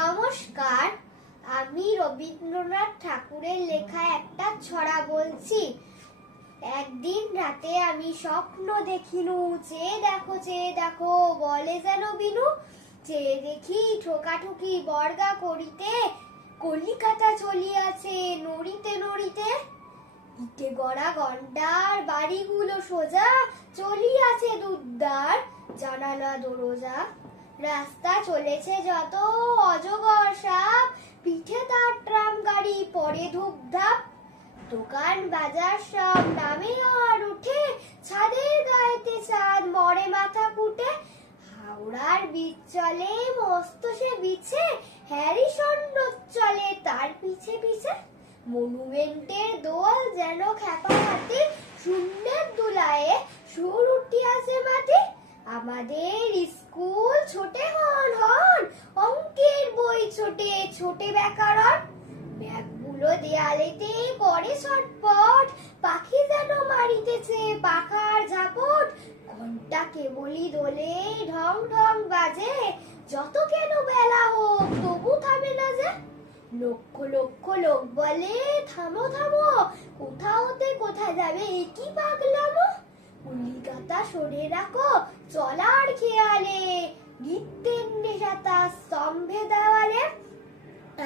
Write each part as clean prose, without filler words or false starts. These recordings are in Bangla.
নমস্কার, আমি রবীন্দ্রনাথ ঠাকুরের লেখা একটা ছড়া বলছি। একদিন রাতে আমি স্বপ্ন দেখিনু, চেয়ে দেখো বলে যেন বিনু। চেয়ে দেখি ঠোকাঠুকি বর্গা করিতে, কলিকাতা চলিয়াছে নড়িতে নড়িতে। ইটে গড়া গন্ডার বাড়িগুলো সোজা, চলিয়াছে দুদ্দার জানালা দরজা। রাস্তা চলেছে যত অজগর সাপ, পিঠে তার ট্রাম গাড়ি পরে ধুপধাপ। দোকান বাজার সব নামে আর উঠে, ছাদের গায়েতে চাঁদ মরে মাথা কুটে। হাওড়ার বীজ চলে মস্ত সে বিছে, হ্যারিসন চলে তার পিছে পিছে। মনুমেন্টের দোল যেন খ্যাপা হাতে, শূন্যের দুলায়ে সুর উঠিয়াছে মাটি। আমাদের স্কুল ছোটে হন হন, অঙ্কের বই ছোটে ছোটে ব্যাকরণ। ব্যাগগুলো দেয়ালেতে করে ছটপট, পাখি যেন মারিতেছে পাখার ঝাপট। ঘন্টা কেবলই দোলে ঢং ঢং বাজে, যত কেন বেলা হোক তবু থামে না যে। লক্ষ লক্ষ লোক বলে থামো থামো, কোথা হতে কোথায় যাবে কি পাগলামো। কলিকাতা সরে রাখো চলার খেয়ালে, গিত্তের নেশাতা স্তম্ভে দেওয়ালে।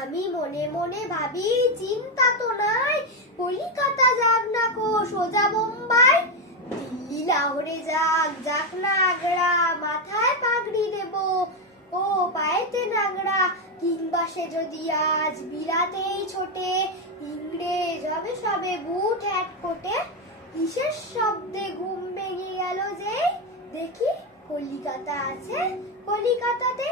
আমি মনে মনে ভাবি চিন্তা তো নাই, কলিকাতা যাক না কো সোজা বোম্বাই। দিল্লি লাহোরে যাক যাক না আগ্রা, মাথায় পাগড়ি দেব ও পায়েতে নাগড়া। কিংবা সে যদি আজ বিলাতেই ছোটে, ইংরেজ হবে সবে বুট হ্যাট কোটে। কিসের শব্দে ঘুম ভেঙে গেল যে, দেখি কলিকাতা আছে কলিকাতাতে।